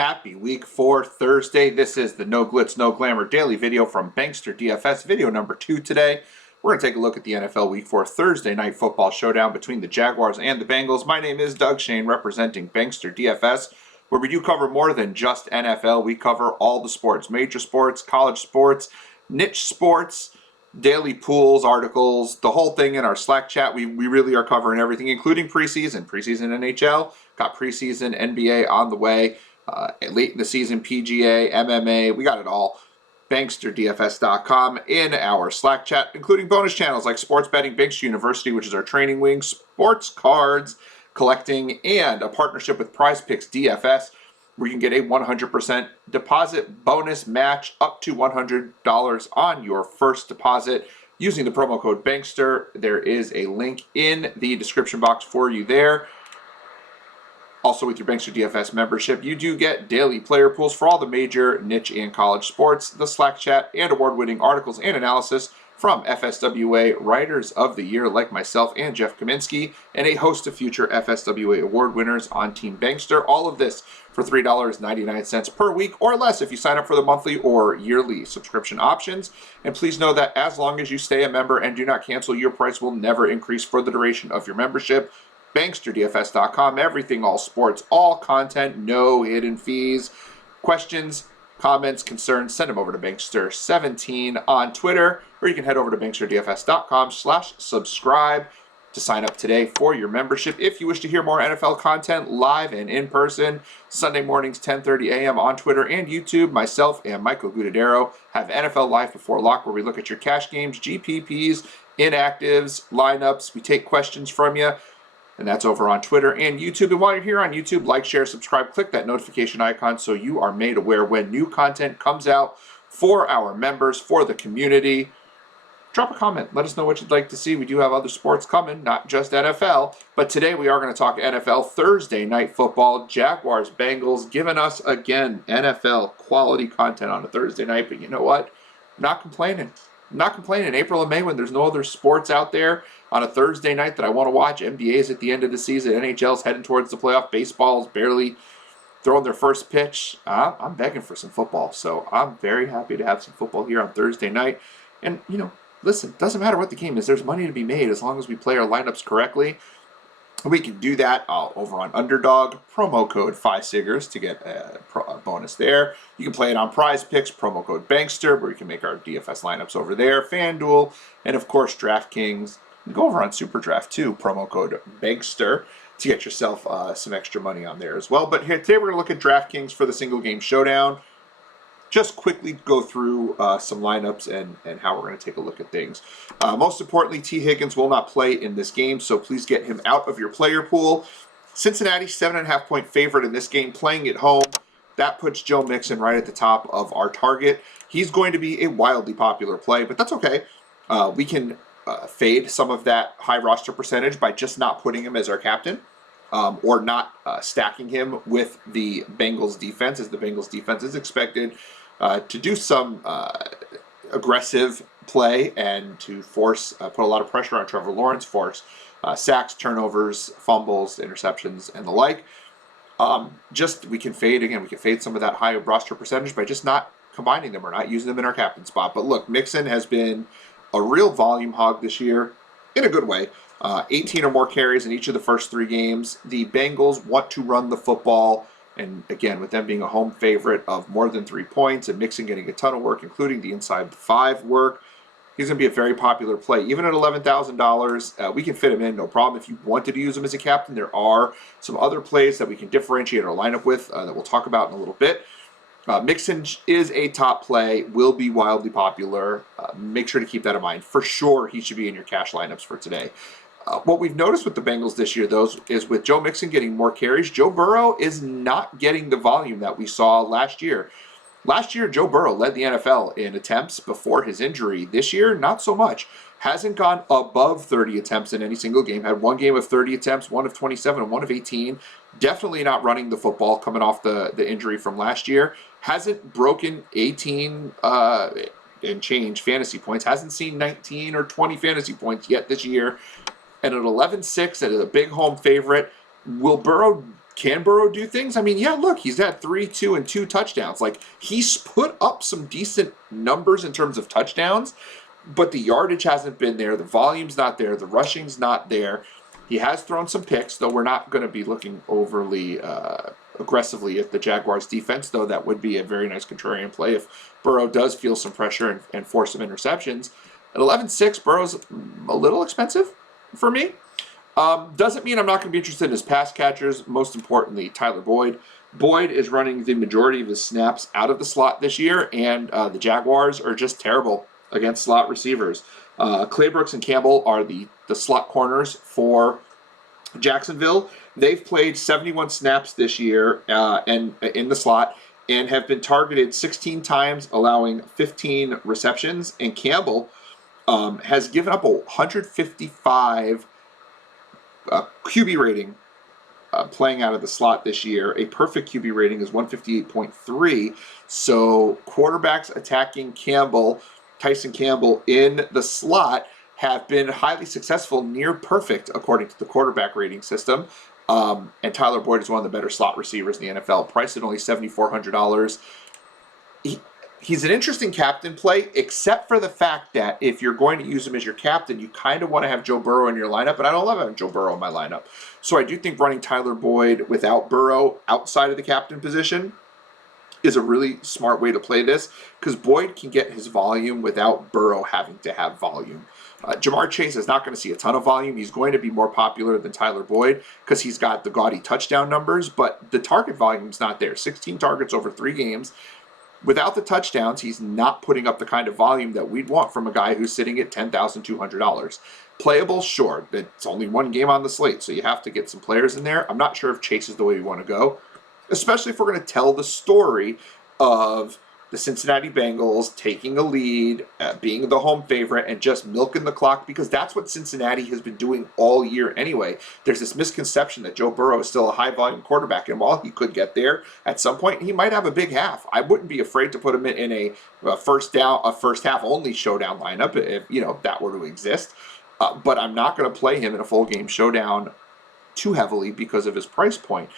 Happy week 4 Thursday. This is the No Glitz, No Glamour daily video from Bankster DFS, video number 2 today. We're going to take a look at the NFL week 4 Thursday Night Football Showdown between the Jaguars and the Bengals. My name is Doug Shane, representing Bankster DFS, where we do cover more than just NFL. We cover all the sports, major sports, college sports, niche sports, daily pools, articles, the whole thing in our Slack chat. We really are covering everything, including preseason NHL, got preseason NBA on the way. Late in the season, PGA, MMA, we got it all. BanksterDFS.com in our Slack chat, including bonus channels like Sports Betting, Bankster University, which is our training wing, sports cards, collecting, and a partnership with Prize Picks DFS, where you can get a 100% deposit bonus match up to $100 on your first deposit using the promo code Bankster. There is a link in the description box for you there. Also, with your Bankster DFS membership, you do get daily player pools for all the major niche and college sports, the Slack chat, and award-winning articles and analysis from FSWA Writers of the Year like myself and Jeff Kaminsky, and a host of future FSWA award winners on Team Bankster. All of this for $3.99 per week or less if you sign up for the monthly or yearly subscription options. And please know that as long as you stay a member and do not cancel, your price will never increase for the duration of your membership. BanksterDFS.com, everything, all sports, all content, no hidden fees. Questions, comments, concerns, send them over to Bankster17 on Twitter, or you can head over to BanksterDFS.com/subscribe to sign up today for your membership. If you wish to hear more NFL content live and in person, Sunday mornings, 10:30 a.m. on Twitter and YouTube, myself and Michael Gudadero have NFL Live Before Lock, where we look at your cash games, GPPs, inactives, lineups. We take questions from you. And that's over on Twitter and YouTube. And while you're here on YouTube, like, share, subscribe, click that notification icon so you are made aware when new content comes out for our members, for the community. Drop a comment. Let us know what you'd like to see. We do have other sports coming, not just NFL. But today we are going to talk NFL Thursday Night Football. Jaguars, Bengals, giving us, again, NFL quality content on a Thursday night. But you know what? I'm not complaining. April and May, when there's no other sports out there on a Thursday night that I want to watch. NBA's at the end of the season. NHL's heading towards the playoff. Baseball's barely throwing their first pitch. I'm begging for some football. So I'm very happy to have some football here on Thursday night. And, listen, doesn't matter what the game is. There's money to be made as long as we play our lineups correctly. We can do that over on Underdog. Promo code 5SIGGERS to get a bonus there. You can play it on Prize Picks. Promo code Bankster, where you can make our DFS lineups over there. FanDuel, and of course DraftKings. You can go over on Super Draft too. Promo code Bankster to get yourself some extra money on there as well. But here today we're going to look at DraftKings for the single game showdown. Just quickly go through some lineups and how we're going to take a look at things. Most importantly, T. Higgins will not play in this game, so please get him out of your player pool. Cincinnati, 7.5-point favorite in this game, playing at home. That puts Joe Mixon right at the top of our target. He's going to be a wildly popular play, but that's okay. We can fade some of that high roster percentage by just not putting him as our captain. Or not stacking him with the Bengals defense, as the Bengals defense is expected to do some aggressive play and to force, put a lot of pressure on Trevor Lawrence, force sacks, turnovers, fumbles, interceptions, and the like. We can fade some of that high roster percentage by just not combining them or not using them in our captain spot. But look, Mixon has been a real volume hog this year in a good way. 18 or more carries in each of the first 3 games. The Bengals want to run the football, and again, with them being a home favorite of more than 3 points and Mixon getting a ton of work, including the inside 5 work, he's going to be a very popular play. Even at $11,000, we can fit him in, no problem. If you wanted to use him as a captain, there are some other plays that we can differentiate our lineup with that we'll talk about in a little bit. Mixon is a top play, will be wildly popular. Make sure to keep that in mind. For sure, he should be in your cash lineups for today. What we've noticed with the Bengals this year, though, is with Joe Mixon getting more carries, Joe Burrow is not getting the volume that we saw last year. Last year, Joe Burrow led the NFL in attempts before his injury. This year, not so much. Hasn't gone above 30 attempts in any single game. Had 1 game of 30 attempts, 1 of 27, and 1 of 18. Definitely not running the football coming off the injury from last year. Hasn't broken 18 and change fantasy points. Hasn't seen 19 or 20 fantasy points yet this year. And at 11-6, that is a big home favorite. Will Burrow Can Burrow do things? I mean, yeah, look, he's had 3, 2, and 2 touchdowns. Like, he's put up some decent numbers in terms of touchdowns, but the yardage hasn't been there. The volume's not there. The rushing's not there. He has thrown some picks, though we're not going to be looking overly aggressively at the Jaguars' defense, though that would be a very nice contrarian play if Burrow does feel some pressure and force some interceptions. At 11-6, Burrow's a little expensive for me. Doesn't mean I'm not going to be interested in his pass catchers. Most importantly, Tyler Boyd. Boyd is running the majority of his snaps out of the slot this year, and the Jaguars are just terrible against slot receivers. Claybrooks and Campbell are the slot corners for Jacksonville. They've played 71 snaps this year and in the slot and have been targeted 16 times, allowing 15 receptions. And Campbell has given up a 155 QB rating playing out of the slot this year. A perfect QB rating is 158.3. So quarterbacks attacking Tyson Campbell in the slot have been highly successful, near perfect, according to the quarterback rating system. And Tyler Boyd is one of the better slot receivers in the NFL, priced at only $7,400. He's an interesting captain play, except for the fact that if you're going to use him as your captain, you kind of want to have Joe Burrow in your lineup, and I don't love having Joe Burrow in my lineup. So I do think running Tyler Boyd without Burrow outside of the captain position is a really smart way to play this, because Boyd can get his volume without Burrow having to have volume. Jamar Chase is not going to see a ton of volume. He's going to be more popular than Tyler Boyd because he's got the gaudy touchdown numbers, but the target volume's not there. 16 targets over 3 games. Without the touchdowns, he's not putting up the kind of volume that we'd want from a guy who's sitting at $10,200. Playable, sure. It's only one game on the slate, so you have to get some players in there. I'm not sure if Chase is the way we want to go, especially if we're going to tell the story of the Cincinnati Bengals taking a lead, being the home favorite, and just milking the clock, because that's what Cincinnati has been doing all year anyway. There's this misconception that Joe Burrow is still a high-volume quarterback, and while he could get there at some point, he might have a big half. I wouldn't be afraid to put him in a first half only showdown lineup if that were to exist. But I'm not going to play him in a full game showdown too heavily because of his price point.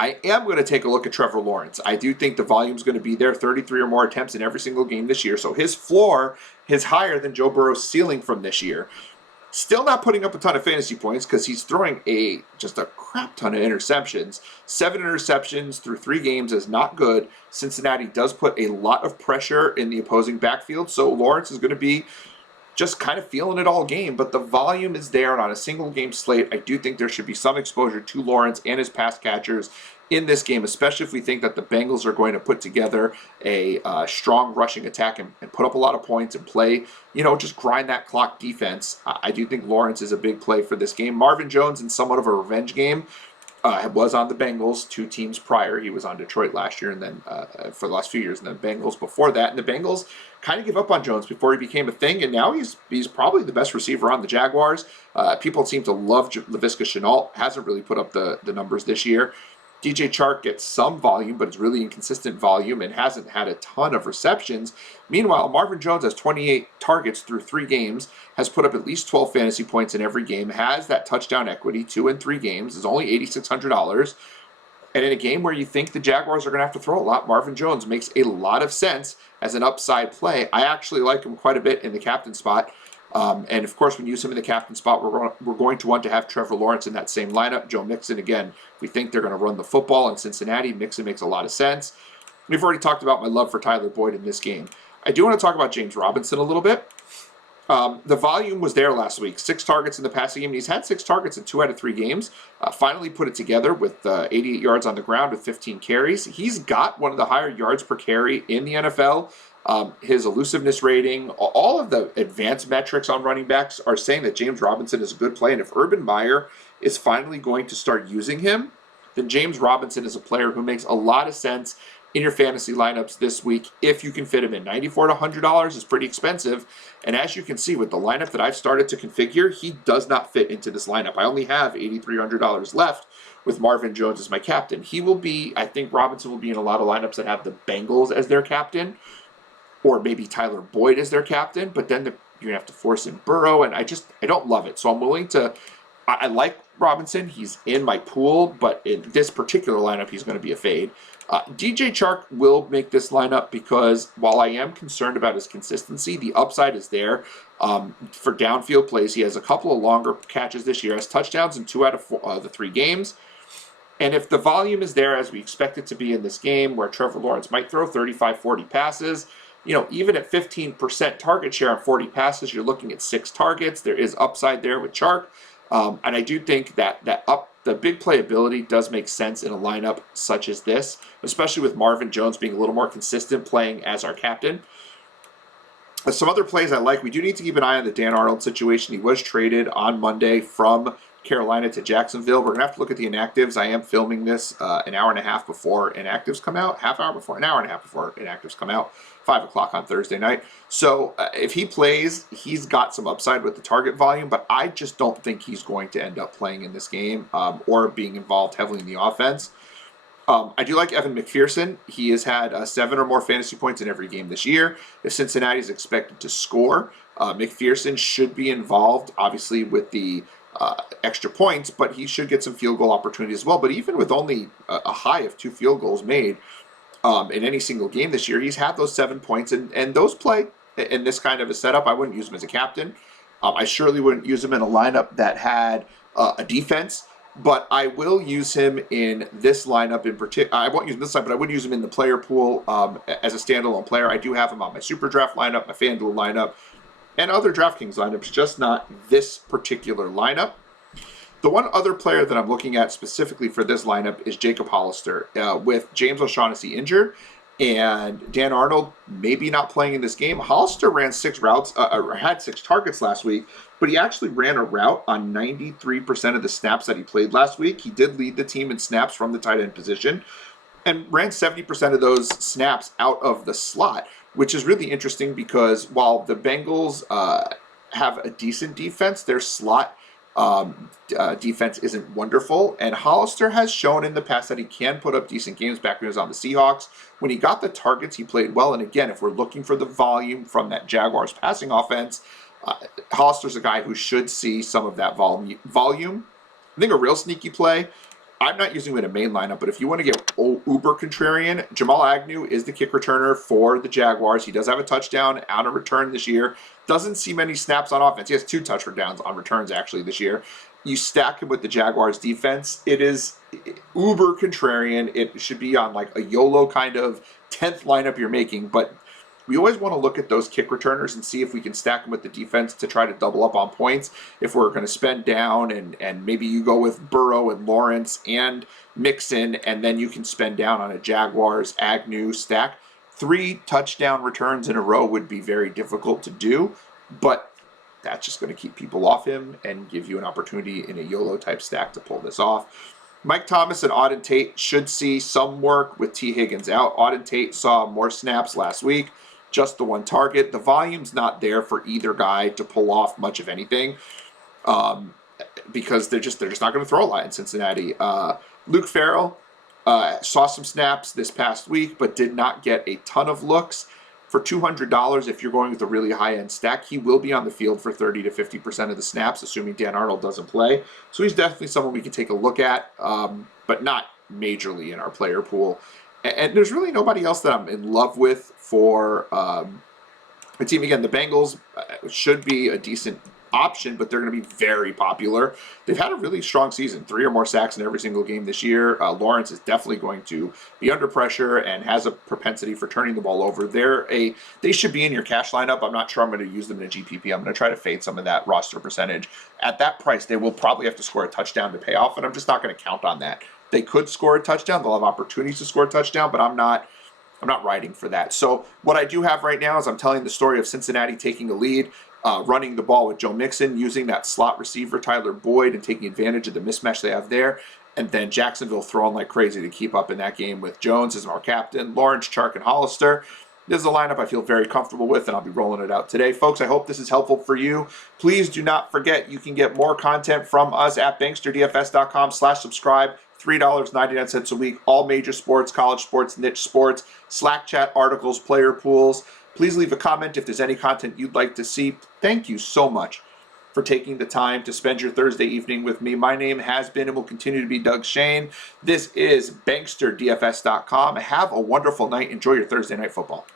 I am going to take a look at Trevor Lawrence. I do think the volume's going to be there, 33 or more attempts in every single game this year. So his floor is higher than Joe Burrow's ceiling from this year. Still not putting up a ton of fantasy points because he's throwing just a crap ton of interceptions. 7 interceptions through 3 games is not good. Cincinnati does put a lot of pressure in the opposing backfield, so Lawrence is going to be just kind of feeling it all game, but the volume is there, and on a single game slate, I do think there should be some exposure to Lawrence and his pass catchers in this game, especially if we think that the Bengals are going to put together a strong rushing attack and put up a lot of points and play, just grind that clock defense. I do think Lawrence is a big play for this game. Marvin Jones, in somewhat of a revenge game, was on the Bengals 2 teams prior. He was on Detroit last year and then for the last few years, and then Bengals before that. And the Bengals kind of give up on Jones before he became a thing, and now he's probably the best receiver on the Jaguars. People seem to love Laviska Shenault. Hasn't really put up the numbers this year. DJ Chark gets some volume, but it's really inconsistent volume and hasn't had a ton of receptions. Meanwhile, Marvin Jones has 28 targets through 3 games, has put up at least 12 fantasy points in every game, has that touchdown equity, 2 in 3 games, is only $8,600. And in a game where you think the Jaguars are going to have to throw a lot, Marvin Jones makes a lot of sense as an upside play. I actually like him quite a bit in the captain spot. And of course, when you use him in the captain spot, we're going to want to have Trevor Lawrence in that same lineup. Joe Mixon, again, we think they're going to run the football in Cincinnati. Mixon makes a lot of sense. We've already talked about my love for Tyler Boyd in this game. I do want to talk about James Robinson a little bit. The volume was there last week. 6 targets in the passing game. He's had 6 targets in 2 out of 3 games. Finally put it together with 88 yards on the ground with 15 carries. He's got one of the higher yards per carry in the NFL. His elusiveness rating, all of the advanced metrics on running backs are saying that James Robinson is a good play. And if Urban Meyer is finally going to start using him, then James Robinson is a player who makes a lot of sense in your fantasy lineups this week if you can fit him in. $94 to $100 is pretty expensive. And as you can see with the lineup that I've started to configure, he does not fit into this lineup. I only have $8,300 left with Marvin Jones as my captain. I think Robinson will be in a lot of lineups that have the Bengals as their captain, or maybe Tyler Boyd as their captain, but then you're going to have to force in Burrow, and I don't love it. So I'm willing to, I like Robinson. He's in my pool, but in this particular lineup, he's going to be a fade. DJ Chark will make this lineup because while I am concerned about his consistency, the upside is there. For downfield plays, he has a couple of longer catches this year, has touchdowns in 2 out of the 3 games. And if the volume is there, as we expect it to be in this game, where Trevor Lawrence might throw 35, 40 passes, even at 15% target share on 40 passes, you're looking at 6 targets. There is upside there with Chark. And I do think that the big playability does make sense in a lineup such as this, especially with Marvin Jones being a little more consistent playing as our captain. Some other plays I like. We do need to keep an eye on the Dan Arnold situation. He was traded on Monday from Carolina to Jacksonville. We're going to have to look at the inactives. I am filming this an hour and a half before inactives come out, an hour and a half before inactives come out, 5 o'clock on Thursday night. So if he plays, he's got some upside with the target volume, but I just don't think he's going to end up playing in this game or being involved heavily in the offense. I do like Evan McPherson. He has had 7 or more fantasy points in every game this year. If Cincinnati is expected to score, McPherson should be involved, obviously, with the extra points, but he should get some field goal opportunities as well. But even with only a high of 2 field goals made in any single game this year, he's had those 7 points, and those play in this kind of a setup. I wouldn't use him as a captain. I surely wouldn't use him in a lineup that had a defense, but I will use him in this lineup in particular. I won't use him this time, but I would use him in the player pool as a standalone player. I do have him on my Super Draft lineup, my FanDuel lineup, and other DraftKings lineups, just not this particular lineup. The one other player that I'm looking at specifically for this lineup is Jacob Hollister. With James O'Shaughnessy injured and Dan Arnold maybe not playing in this game, Hollister ran 6 routes, had 6 targets last week, but he actually ran a route on 93% of the snaps that he played last week. He did lead the team in snaps from the tight end position and ran 70% of those snaps out of the slot, which is really interesting because while the Bengals have a decent defense, their slot defense isn't wonderful, and Hollister has shown in the past that he can put up decent games back when he was on the Seahawks. When he got the targets, he played well, and again, if we're looking for the volume from that Jaguars passing offense, Hollister's a guy who should see some of that volume. I think a real sneaky play, I'm not using him in a main lineup, but if you want to get uber contrarian, Jamal Agnew is the kick returner for the Jaguars. He does have a touchdown on a return this year. Doesn't see many snaps on offense. He has 2 touchdowns on returns actually this year. You stack him with the Jaguars defense, it is uber contrarian. It should be on like a YOLO kind of 10th lineup you're making, but we always want to look at those kick returners and see if we can stack them with the defense to try to double up on points. If we're going to spend down and maybe you go with Burrow and Lawrence and Mixon, and then you can spend down on a Jaguars Agnew stack. 3 touchdown returns in a row would be very difficult to do, but that's just going to keep people off him and give you an opportunity in a YOLO type stack to pull this off. Mike Thomas and Auden Tate should see some work with T. Higgins out. Auden Tate saw more snaps last week, just the 1 target. The volume's not there for either guy to pull off much of anything because they're just not going to throw a lot in Cincinnati. Luke Farrell saw some snaps this past week, but did not get a ton of looks. For $200, if you're going with a really high-end stack, he will be on the field for 30 to 50% of the snaps, assuming Dan Arnold doesn't play. So he's definitely someone we can take a look at, but not majorly in our player pool. And there's really nobody else that I'm in love with for the team. Again, the Bengals should be a decent option, but they're going to be very popular. They've had a really strong season, 3 or more sacks in every single game this year. Lawrence is definitely going to be under pressure and has a propensity for turning the ball over. They should be in your cash lineup. I'm not sure I'm going to use them in a GPP. I'm going to try to fade some of that roster percentage. At that price, they will probably have to score a touchdown to pay off, and I'm just not going to count on that. They could score a touchdown. They'll have opportunities to score a touchdown, but I'm not riding for that. So what I do have right now is I'm telling the story of Cincinnati taking a lead, running the ball with Joe Mixon, using that slot receiver Tyler Boyd and taking advantage of the mismatch they have there, and then Jacksonville throwing like crazy to keep up in that game with Jones as our captain, Lawrence, Chark, and Hollister. This is a lineup I feel very comfortable with, and I'll be rolling it out today. Folks, I hope this is helpful for you. Please do not forget you can get more content from us at banksterdfs.com/subscribe. $3.99 a week, all major sports, college sports, niche sports, Slack chat, articles, player pools. Please leave a comment if there's any content you'd like to see. Thank you so much for for taking the time to spend your Thursday evening with me. My name has been and will continue to be Doug Shane. This is BanksterDFS.com. Have a wonderful night. Enjoy your Thursday night football.